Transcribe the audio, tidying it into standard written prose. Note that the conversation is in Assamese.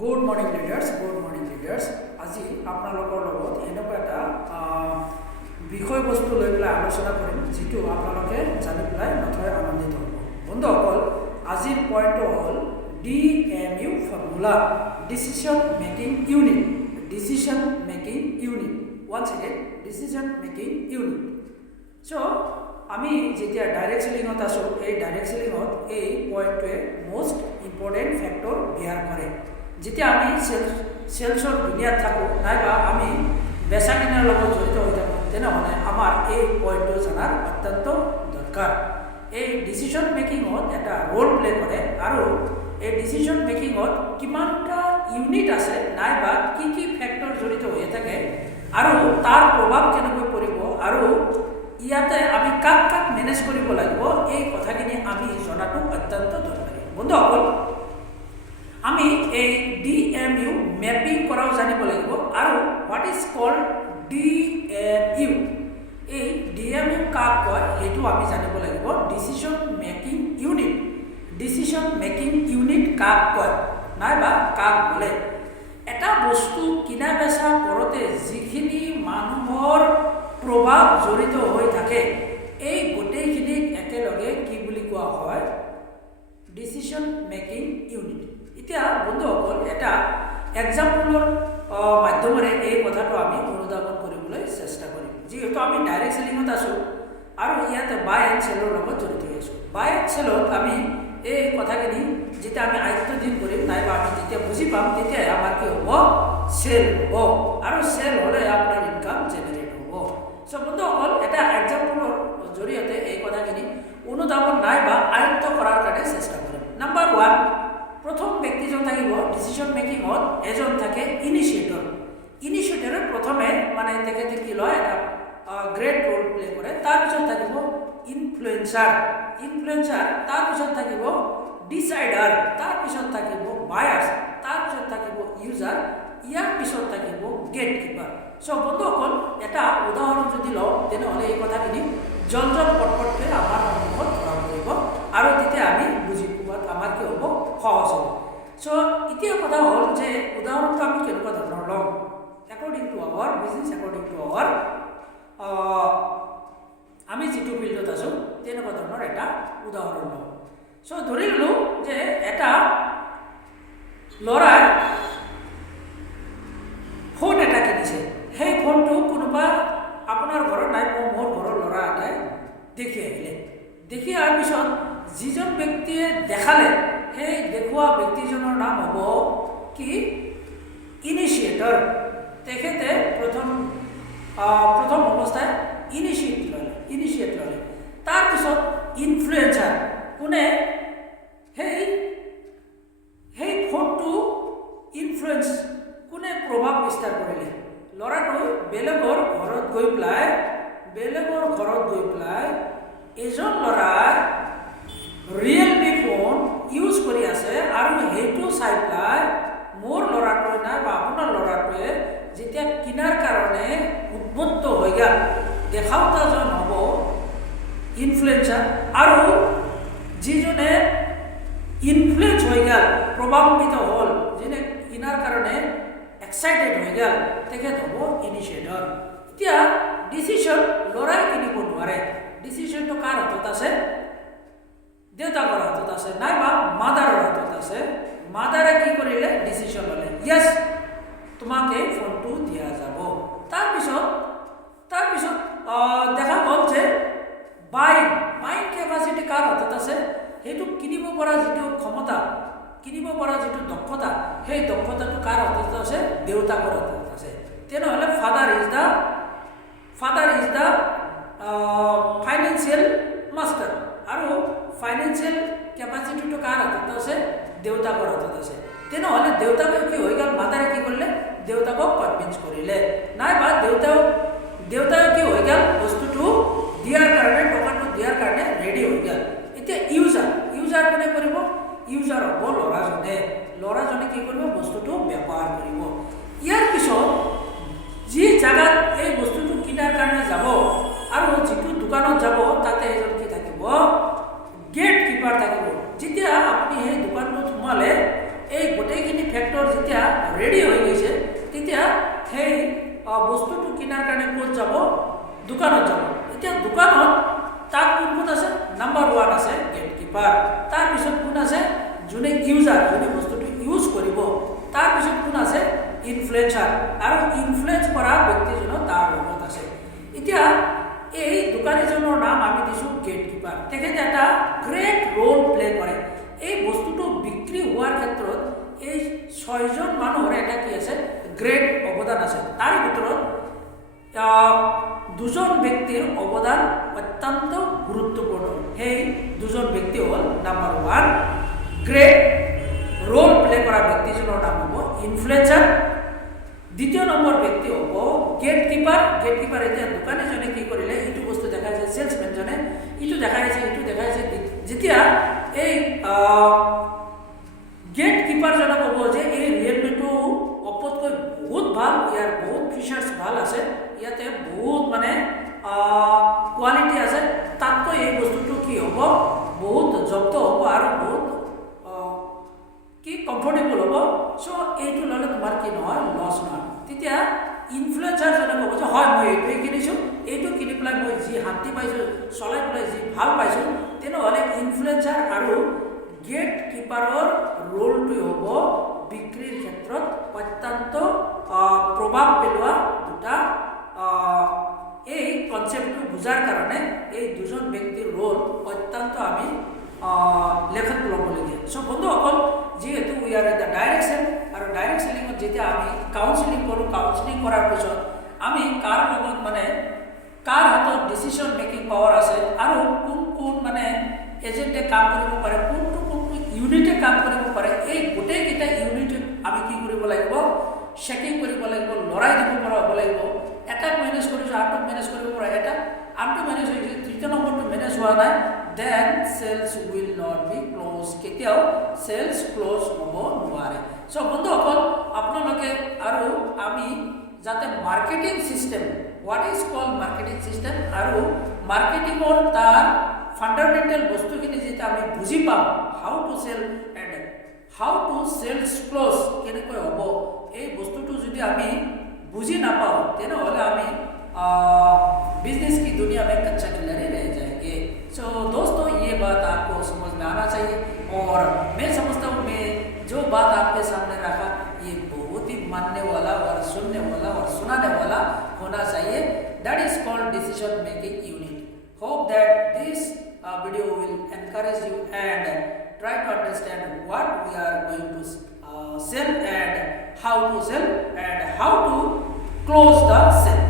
গুড মৰ্ণিং লিডাৰ্ছ আজি আপোনালোকৰ লগত এনেকুৱা এটা বিষয়বস্তু লৈ পেলাই আলোচনা কৰিম যিটো আপোনালোকে জানি পেলাই নথৈ আনন্দিত হ'ব। বন্ধুসকল, আজিৰ পইণ্টটো হ'ল DMU formula, decision making unit. One second, decision making unit. So' আমি যেতিয়া ডাইৰেক্ট চেলিঙত আছোঁ, এই ডাইৰেক্ট চেলিঙত এই পইণ্টটোৱে মষ্ট ইম্পৰ্টেণ্ট ফেক্টৰ বিয়াৰ কৰে। যেতিয়া আমি চেলছৰ দুনিয়াত থাকোঁ নাইবা আমি বেচা কিনাৰ লগত জড়িত হৈ থাকোঁ, তেনেহ'লে আমাৰ এই পইণ্টটো জনাৰ অত্যন্ত দৰকাৰ। এই ডিচিশ্যন মেকিঙত এটা ৰোল প্লে কৰে আৰু এই ডিচিশ্যন মেকিঙত কিমানটা ইউনিট আছে নাইবা কি কি ফেক্টৰ জড়িত হৈ থাকে আৰু তাৰ প্ৰভাৱ কেনেকৈ পৰিব আৰু ইয়াতে আমি কাক কাক মেনেজ কৰিব লাগিব, এই কথাখিনি আমি জনাটো অত্যন্ত দৰকাৰী। বন্ধুসকল, আমি এই DMU মেপিং কৰাও জানিব লাগিব আৰু হোৱাট ইজ কল্ড DMU, এই DMU কাক কয় সেইটো আমি জানিব লাগিব। ডিচিশ্যন মেকিং ইউনিট কাক কয় নাইবা কাক বোলে? এটা বস্তু কিনা বেচা কৰোঁতে যিখিনি মানুহৰ প্ৰভাৱ জড়িত হৈ থাকে, এই গোটেইখিনিক একেলগে কি বুলি কোৱা হয়? Decision making unit. এতিয়া বন্ধুসকল, এটা এক্সাম্পলৰ মাধ্যমেৰে এই কথাটো আমি অনুধাৱন কৰিবলৈ চেষ্টা কৰিম। যিহেতু আমি ডাইৰেক্ট চেলিঙত আছোঁ আৰু ইয়াতে বাই এণ্ড চেলৰ লগত জড়িত হৈ আছোঁ। বাই এণ্ড চেলত আমি এই কথাখিনি যেতিয়া আমি আয়ত্তধীন কৰিম নাইবা আমি যেতিয়া বুজি পাম, তেতিয়াই আমাৰ কি হ'ব? চেল হ'ব, আৰু চেল হ'লে আপোনাৰ ইনকাম জেনেৰেট হ'ব। চ' বন্ধুসকল, এটা এক্সাম্পলৰ জৰিয়তে এই কথাখিনি অনুধাৱন নাইবা আয়ত্ত কৰাৰ কাৰণে চেষ্টা কৰিম। নাম্বাৰ 1, প্ৰথম ব্যক্তিজন থাকিব ডিচিশ্যন মেকিঙত, এজন থাকে ইনিচিয়েটৰ। ইনিচিয়েটৰে প্ৰথমে মানে তেখেতে কি লয়, এটা গ্ৰেট ৰোল প্লে কৰে। তাৰপিছত থাকিব ইনফ্লুৱেঞ্চাৰ, তাৰপিছত থাকিব ডিচাইডাৰ, তাৰপিছত থাকিব বায়াৰ্ছ, তাৰপিছত থাকিব ইউজাৰ, ইয়াৰ পিছত থাকিব গেট কিপাৰ। চ' বন্ধুসকল, এটা উদাহৰণ যদি লওঁ তেনেহ'লে এই কথাখিনি জলজল পটপটকৈ আমাৰ সন্মুখত ধৰা পৰিব আৰু তেতিয়া আমি বুজি পোৱাত আমাৰ কি হ'ব? সহজ হ'ব। চ' এতিয়া কথা হ'ল যে উদাহৰণটো আমি কেনেকুৱা ধৰণৰ ল'ম? According to our business, according to our আমি যিটো ফিল্ডত আছোঁ তেনেকুৱা ধৰণৰ এটা উদাহৰণ লওঁ। চ' ধৰি ল'লোঁ যে এটা ল'ৰাই ফোন এটা কিনিছে। সেই ফোনটো কোনোবা আপোনাৰ ঘৰত নাই, মোৰ ঘৰৰ ল'ৰা এটাই দেখি আহিলে। দেখি অহাৰ পিছত যিজন ব্যক্তিয়ে দেখালে, সেই দেখুওৱা ব্যক্তিজনৰ নাম হ'ব কি? ইনিচিয়েটৰ। তেখেতে প্ৰথম অৱস্থাত ইনিচিয়েট ল'লে। তাৰপিছত ইনফ্লুৱেঞ্চাৰ, কোনে সেই ফোনটো কোনে প্ৰভাৱ বিস্তাৰ কৰিলে? ল'ৰাটোৱে বেলেগৰ ঘৰত গৈ পেলাই এজন ল'ৰাই ৰিয়েলমি ফোন ইউজ কৰি আছে আৰু সেইটো চাই পেলাই মোৰ ল'ৰাটোৱে নাই বা আপোনাৰ ল'ৰাটোৱে যেতিয়া কিনাৰ কাৰণে উদ্বুদ্ধ হৈ গ'ল, দেখাওতাজন হ'ব ইনফ্লুৱেঞ্চাৰ, আৰু যিজনে ইনফ্লুৱেঞ্চ হৈ গ'ল, প্ৰভাৱিত হ'ল, যোনে কিনাৰ কাৰণে এক্সাইটেড হৈ গ'ল, তেখেত হ'ব ইনিচিয়েটৰ। এতিয়া ডিচিশ্যন ল'ৰাই কিনিব নোৱাৰে। ডিচিশ্যনটো কাৰ হাতত আছে? দেউতাকৰ হাতত আছে নাইবা মাদাৰৰ হাতত আছে। মাদাৰে কি কৰিলে? ডিচিশ্যন ল'লে, য়েছ তোমাক এই ফোনটো দিয়া যাব। তাৰপিছত দেখা গ'ল যে বাইং কেপাচিটি কাৰ হাতত আছে? সেইটো কিনিব পৰা যিটো ক্ষমতা, কিনিব পৰা যিটো দক্ষতা, সেই দক্ষতাটো কাৰ হাতত আছে? দেউতাকৰ হাতত আছে। তেনেহ'লে father is the financial master, আৰু ফাইনেন্সিয়েল কেপাচিটিটো কাৰ হাতত আছে? দেউতাকৰ হাতত আছে। তেনেহ'লে দেউতাকে কি হৈ গ'ল? মাদাৰে কি কৰিলে? দেউতাকক কনভিন্স কৰিলে, নাইবা দেউতাকে কি হৈ গ'ল? বস্তুটো দিয়াৰ কাৰণে, টকাটো দিয়াৰ কাৰণে ৰেডি হৈ গ'ল। এতিয়া ইউজাৰ কোনে কৰিব? ইউজাৰ হ'ব ল'ৰাজনে কি কৰিব? বস্তুটো ব্যৱহাৰ কৰিব। ইয়াৰ পিছত যি জাগাত এই বস্তুটো কিনাৰ কাৰণে যাব আৰু যিটো দোকানত যাব, তাতে এজন কি থাকিব? গেট কিপাৰ থাকিব। যেতিয়া আপুনি সেই দোকানটোত সোমালে, এই গোটেইখিনি ফেক্টৰ যেতিয়া ৰেডি হৈ গৈছে তেতিয়া সেই বস্তুটো কিনাৰ কাৰণে ক'ত যাব? দোকানত যাব। এতিয়া দোকানত তাত কোন আছে? নাম্বাৰ 1 আছে গেটকিপাৰ। তাৰপিছত কোন আছে? যোনে ইউজাৰ, যোনে বস্তুটো ইউজ কৰিব। তাৰপিছত কোন আছে? ইনফ্লুৱেঞ্চাৰ। আৰু ইনফ্লুৱেঞ্চ কৰা ব্যক্তিজনো তাৰ লগত আছে। এতিয়া এই দোকানীজনৰ নাম আমি দিছোঁ গেটকিপাৰ। তেখেতে এটা গ্ৰেট ৰোল প্লে কৰে। এই বস্তুটো বিক্ৰী হোৱাৰ ক্ষেত্ৰত এই 6জন মানুহৰ এটা কি আছে? গ্ৰেট অৱদান আছে। তাৰ ভিতৰত 2জন ব্যক্তিৰ অৱদান অত্যন্ত গুৰুত্বপূৰ্ণ। সেই 2জন ব্যক্তি হ'ল নাম্বাৰ 1 গ্ৰেট ৰোল প্লে কৰা ব্যক্তিজনৰ নাম হ'ব ইনফ্লুৱেঞ্চাৰ। দ্বিতীয় নম্বৰ ব্যক্তি হ'ব গেটকিপাৰ। গেটকিপাৰ এতিয়া দোকানীজনে কি কৰিলে? এইটো বস্তু দেখাইছে সেলছমেনজনে, এইটো দেখাইছে, এইটো দেখাইছে। যেতিয়া এই গেটকিপাৰজনে ক'ব যে এই ৰিয়েলমিটো অপতকৈ বহুত ভাল, ইয়াৰ বহুত ফিচাৰ্ছ ভাল আছে, ইয়াতে বহুত মানে কোৱালিটি আছে, তাতকৈ এই বস্তুটো কি হ'ব? বহুত জব্দ হ'ব আৰু বহুত কি কমফৰ্টেবল হ'ব। চ' এইটো ল'লে তোমাৰ কি নহয়? লছ নহয়। তেতিয়া ইনফ্লুৱেঞ্চাৰজনে ক'ব যে হয় মই এইটোৱে কিনিছোঁ, এইটো কিনি পেলাই মই যি শান্তি পাইছোঁ, চলাই পেলাই যি ভাল পাইছোঁ। তেনেহ'লে ইনফ্লুৱেঞ্চাৰ আৰু গেটকিপাৰৰ ৰোলটো হ'ব বিক্ৰীৰ ক্ষেত্ৰত অত্যন্ত প্ৰভাৱ পেলোৱা দুটা। এই কনচেপ্টটো বুজাৰ কাৰণে এই 2জন ব্যক্তিৰ ৰোল অত্যন্ত আমি লেখত ল'বলগীয়া। চ' বন্ধুসকল, যিহেতু we are in the direct sell, আৰু ডাইৰেক্ট চেলিঙত যেতিয়া আমি কাউন্সেলিং কৰোঁ, কাউন্সেলিং কৰাৰ পিছত আমি কাৰ লগত মানে কাৰ হাতত ডিচিশ্যন মেকিং পাৱাৰ আছে আৰু কোন কোন মানে এজেণ্টে কাম কৰিব পাৰে, কোনটো কোনটো ইউনিটে কাম কৰিব পাৰে, এই গোটেইকেইটা ইউনিট আমি কি কৰিব লাগিব? চেকিং কৰিব লাগিব, লৰাই দিব পৰা হ'ব লাগিব। এটাক মেনেজ কৰিছোঁ, আনটোক মেনেজ কৰিব পৰা, এটা আনটো মেনেজ হৈছে, তৃতীয় নম্বৰটো মেনেজ হোৱা নাই, then sales will not be close. কেতিয়াও চেলছ ক্ল'জ হ'ব নোৱাৰে। চ' বন্ধুসকল, আপোনালোকে আৰু আমি যাতে marketing system, what is call marketing system, আৰু মাৰ্কেটিঙৰ তাৰ ফাণ্ডামেণ্টেল বস্তুখিনি যেতিয়া আমি বুজি পাম, how to sell and how to sales close কেনেকৈ হ'ব, এই বস্তুটো যদি আমি बुझी ना पाओ तेनहले हमें बिजनेस की दुनिया में कच्चा खिलाड़ी रह जाएंगे। सो दोस्तों, ये बात आपको समझ में आना चाहिए, और मैं समझता हूँ मैं जो बात आपके सामने रखा ये बहुत ही मानने वाला और सुनने वाला और सुनाने वाला होना चाहिए। That is called decision making unit. Hope that this video will encourage you and try to understand what we are going to sell and how to sell and how to close the sale.